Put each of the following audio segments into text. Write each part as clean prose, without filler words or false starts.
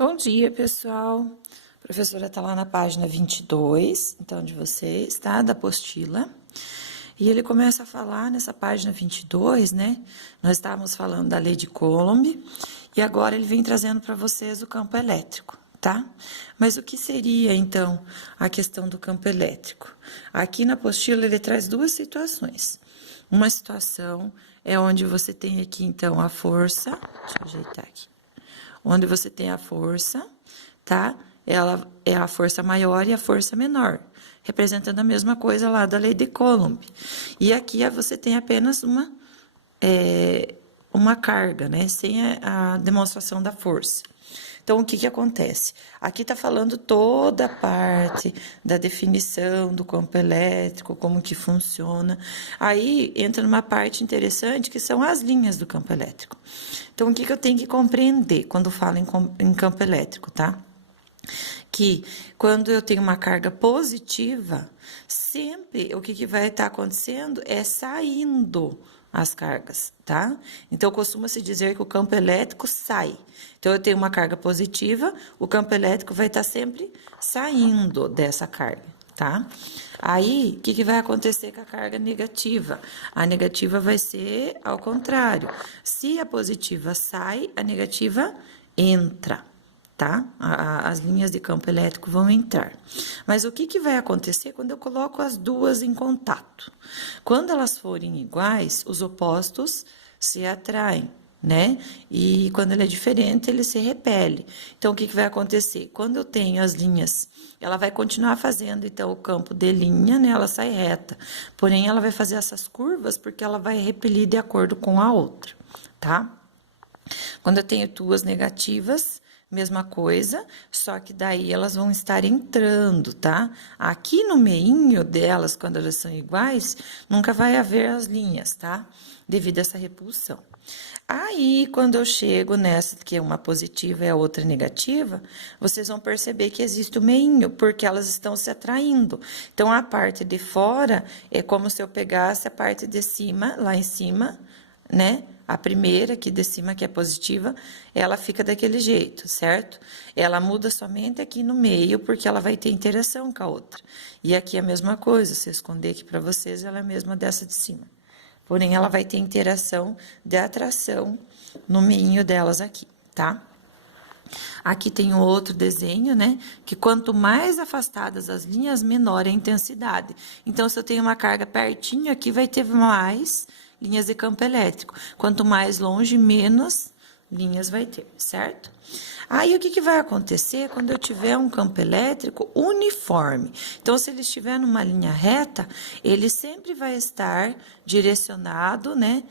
Bom dia, pessoal. A professora está lá na página 22, então, de vocês, tá? Da apostila. E ele começa a falar nessa página 22, né? Nós estávamos falando da lei de Coulomb e agora ele vem trazendo para vocês o campo elétrico, tá? Mas o que seria, então, a questão do campo elétrico? Aqui na apostila ele traz duas situações. Uma situação é onde você tem aqui, então, a força. Deixa eu ajeitar aqui. Onde você tem a força, tá? Ela é a força maior e a força menor, representando a mesma coisa lá da lei de Coulomb. E aqui você tem apenas uma carga, né? Sem a demonstração da força. Então, o que acontece? Aqui está falando toda a parte da definição do campo elétrico, como que funciona. Aí entra numa parte interessante, que são as linhas do campo elétrico. Então, o que eu tenho que compreender quando falo em campo elétrico, tá? Que quando eu tenho uma carga positiva, sempre o que vai estar acontecendo é saindo as cargas, tá? Então, costuma-se dizer que o campo elétrico sai. Então, eu tenho uma carga positiva, o campo elétrico vai estar sempre saindo dessa carga, tá? Aí, o que vai acontecer com a carga negativa? A negativa vai ser ao contrário. Se a positiva sai, a negativa entra, tá? As linhas de campo elétrico vão entrar. Mas o que vai acontecer quando eu coloco as duas em contato? Quando elas forem iguais, os opostos se atraem, né? E quando ele é diferente, ele se repele. Então, o que vai acontecer? Quando eu tenho as linhas, ela vai continuar fazendo, então, o campo de linha, né? Ela sai reta. Porém, ela vai fazer essas curvas porque ela vai repelir de acordo com a outra, tá? Quando eu tenho duas negativas, mesma coisa, só que daí elas vão estar entrando, tá? Aqui no meinho delas, quando elas são iguais, nunca vai haver as linhas, tá? Devido a essa repulsão. Aí, quando eu chego nessa, que é uma positiva e a outra negativa, vocês vão perceber que existe o meinho, porque elas estão se atraindo. Então, a parte de fora é como se eu pegasse a parte de cima, lá em cima, né? A primeira aqui de cima, que é positiva, ela fica daquele jeito, certo? Ela muda somente aqui no meio, porque ela vai ter interação com a outra. E aqui é a mesma coisa, se eu esconder aqui para vocês, ela é a mesma dessa de cima. Porém, ela vai ter interação de atração no meinho delas aqui, tá? Aqui tem outro desenho, né? Que quanto mais afastadas as linhas, menor a intensidade. Então, se eu tenho uma carga pertinho, aqui vai ter mais linhas de campo elétrico. Quanto mais longe, menos linhas vai ter, certo? Aí, o que vai acontecer quando eu tiver um campo elétrico uniforme? Então, se ele estiver numa linha reta, ele sempre vai estar direcionado, né?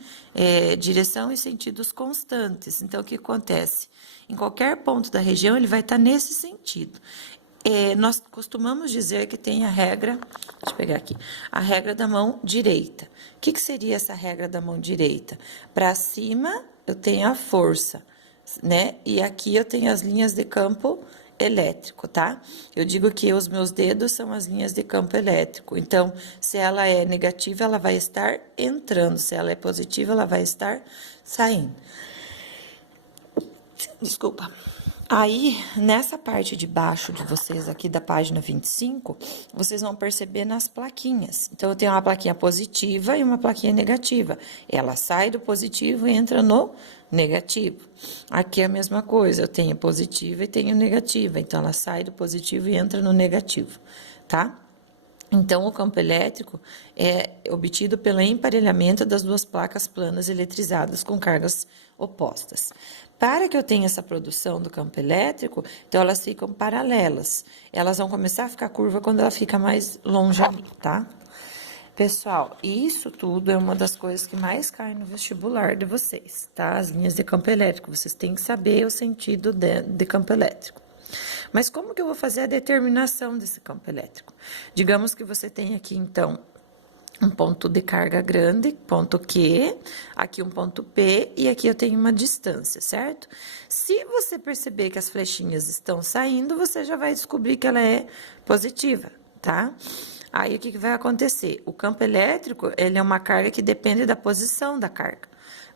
Direção e sentidos constantes. Então, o que acontece? Em qualquer ponto da região, ele vai estar nesse sentido. Nós costumamos dizer que tem a regra, deixa eu pegar aqui, a regra da mão direita. O que seria essa regra da mão direita? Para cima, eu tenho a força, né? E aqui eu tenho as linhas de campo elétrico, tá? Eu digo que os meus dedos são as linhas de campo elétrico. Então, se ela é negativa, ela vai estar entrando. Se ela é positiva, ela vai estar saindo. Desculpa. Aí, nessa parte de baixo de vocês aqui da página 25, vocês vão perceber nas plaquinhas. Então, eu tenho uma plaquinha positiva e uma plaquinha negativa. Ela sai do positivo e entra no negativo. Aqui é a mesma coisa, eu tenho positiva e tenho negativa. Então, ela sai do positivo e entra no negativo, tá? Então, o campo elétrico é obtido pelo emparelhamento das duas placas planas eletrizadas com cargas opostas. Para que eu tenha essa produção do campo elétrico, então elas ficam paralelas. Elas vão começar a ficar curva quando ela fica mais longe ali, tá? Pessoal, isso tudo é uma das coisas que mais cai no vestibular de vocês, tá? As linhas de campo elétrico, vocês têm que saber o sentido de campo elétrico. Mas como que eu vou fazer a determinação desse campo elétrico? Digamos que você tem aqui, então, um ponto de carga grande, ponto Q, aqui um ponto P, e aqui eu tenho uma distância, certo? Se você perceber que as flechinhas estão saindo, você já vai descobrir que ela é positiva, tá? Aí, o que vai acontecer? O campo elétrico, ele é uma carga que depende da posição da carga.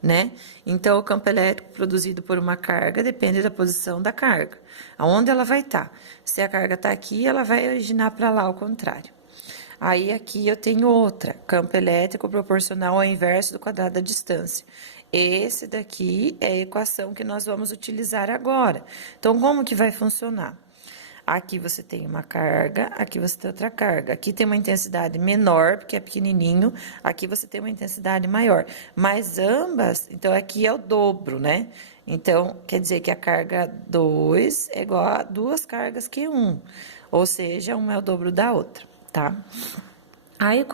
né? Então, o campo elétrico produzido por uma carga depende da posição da carga, aonde ela vai estar. Se a carga está aqui, ela vai originar para lá, ao contrário. Aí, aqui eu tenho outra, campo elétrico proporcional ao inverso do quadrado da distância. Esse daqui é a equação que nós vamos utilizar agora. Então, como que vai funcionar? Aqui você tem uma carga, aqui você tem outra carga. Aqui tem uma intensidade menor, porque é pequenininho. Aqui você tem uma intensidade maior. Mas ambas, então aqui é o dobro, né? Então, quer dizer que a carga 2 é igual a duas cargas Q1. Ou seja, uma é o dobro da outra, tá? A equação